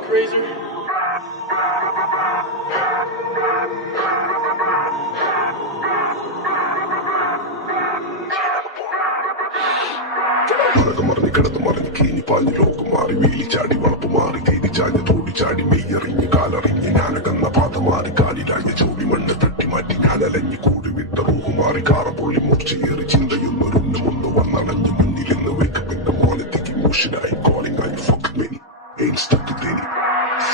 crazy. മറഞ്ഞ് കിടന്നു മറിഞ്ഞ് കീഞ്ഞി പാഞ്ഞ് ലോകം മാറി വീലി ചാടി വളപ്പ് മാറി തീരി ചാഞ്ഞ് തോടി ചാടി മെയ്യറിഞ്ഞ് കാലറിഞ്ഞ് ഞാനകന്ന പാത മാറി കാലിലാഞ്ഞ ചോടി മണ്ണ് തട്ടി മാറ്റി ഞാനലഞ്ഞ് കൂടി വിട്ട റൂഹ് മാറി കാറ പൊള്ളി മുറിച്ചേറി ചിന്തയൊന്നൊരുന്ന് മുന്ന് വന്നണഞ്ഞ് മുന്നിലിന്ന് വെക്കപ്പെട്ട മോനത്തേക്ക് ഇമോഷനായി കോളിംഗ് ആയി fuck many ain't stuck to any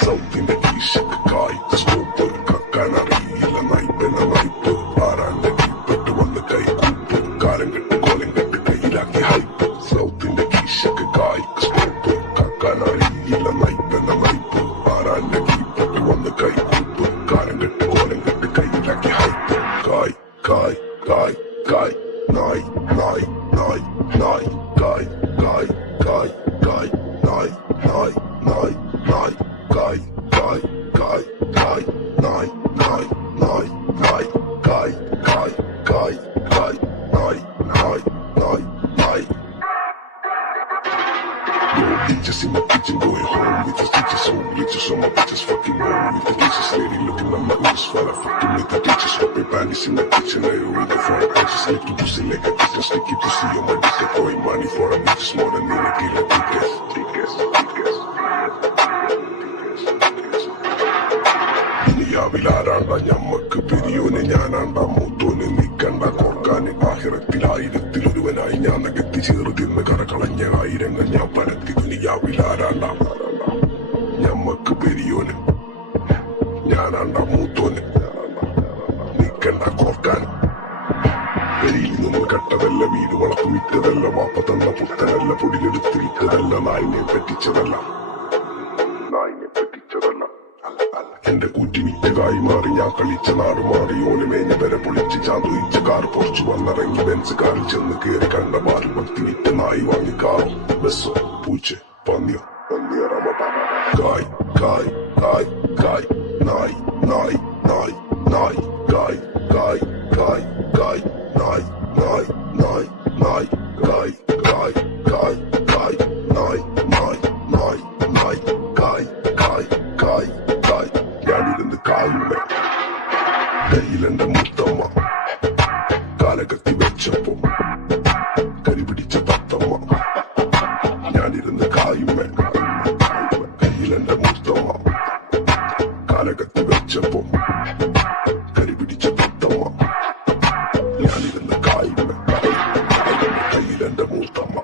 സൗത്തിന്റെ കീശക്ക് കായ് സ്റ്റോപ്പ് കക്കാനറിയില്ല നൈപ്പെന്ന നൈപ്പ് ആരാന്റെ കീപ്പെട്ട് വന്ന് കൈ കൂപ്പ് കാലം കെട്ട് കോലം കെട്ട് കയ്യിലാക്കി ഹൈപ്പ് സൗത്തിന്റെ കീശക്ക് കായ് സ്റ്റോപ്പ് കക്കാനറിയില്ല നൈപ്പെന്ന നൈപ്പ് ആരാന്റെ കീപ്പെട്ട് വന്ന് കൈ കൂപ്പ് കാലം കെട്ട് കോലം കെട്ട് കയ്യിലാക്കി ഹൈപ്പ് കായ് കായ് കായ് കായ് നായ് നായ് നായ് നായ് കായ് കായ് കായ് കായ് നായ് നായ് നായ് നായ് കായ് കായ് കായ് കായ് നായ് നായ് നായ് നായ് കായ് കായ് കായ് കായ് നായ് നായ് നായ് നായ്. Yo, bitches in my kitchen going home with the teachers, home bitches on my bitches fucking home with the teachers, lady looking at my ears while I fucking with the teachers, dropping panties in the kitchen, I read the front pages, like to pussy like a kitchen, sticky pussy on my dick, throwing money for a bitch more than any killer, tickets, tickets, tickets. ദുനിയാവിലാരാണ്ട ഞമ്മക്ക് പിരിയോന് ഞാനാണ്ട മൂത്തോന് നിക്കണ്ട കോർക്കാന് ആഹിറത്തിൽ ആയിരത്തിലൊരുവനായി ഞാൻ നകത്തി ചേർതിന്ന് കറകളഞ്ഞ ആയിരങ്ങൾ ഞാൻ പരത്തി ദുനിയാവിലാരാണ്ട ഞമ്മക്ക് പിരിയോന് ഞാനാണ്ട മൂത്തോന് നിക്കണ്ട കോർക്കാന് പെരിയിൽ നിന്ന് കട്ടതല്ല വീട് വളർത്തു വിറ്റതല്ല വാപ്പ തന്ന പുത്തനല്ല പൊടിയെടുത്ത് വിറ്റതല്ല നായിനെ പറ്റിച്ചതല്ല നായിനെ പറ്റിച്ചതല്ല എന്റെ കൂറ്റി വിറ്റകായി മാറി ഞാൻ കളിച്ച നാട് മാറി ഓന് മേഞ്ഞ വരെ പൊളിച്ച് ചാന്തൊഴിച്ച കാർ പൊറിച്ചു വന്നിറങ്ങി ബെൻസ് കാറിൽ ചെന്ന് കയറി കണ്ട മാറി ഭക്തി വിറ്റ് നായി വാങ്ങി കാറും ബസ്സോ പൂച്ച പന്നിയോ കായ് കായ് കായ് കായ് നായ് നായ് നായ് നായ് കായ് കായ് കായ് കായ് നായ് നായ് നായ് നായ് കായ് കായ് കായ് കായ് നായ് നായ് നായ് നായ് കായ് കായ് കായ് കായ് ഞാനിരുന്ന് കായുണ്ട് കയ്യിലെന്റെ മുത്തമ്മ കാലകത്തി വെച്ചപ്പോ കരിപിടിച്ച തത്തമ്മ ഞാനിരുന്ന് കായുമ്മ കയ്യിലെന്റെ മുത്തമ്മ കാലകത്തി വെച്ചപ്പോ കരിപിടിച്ച തത്തമ്മ ഞാനിരുന്ന് കായുമ്മ കയ്യിലെന്റെ മുത്തമ്മ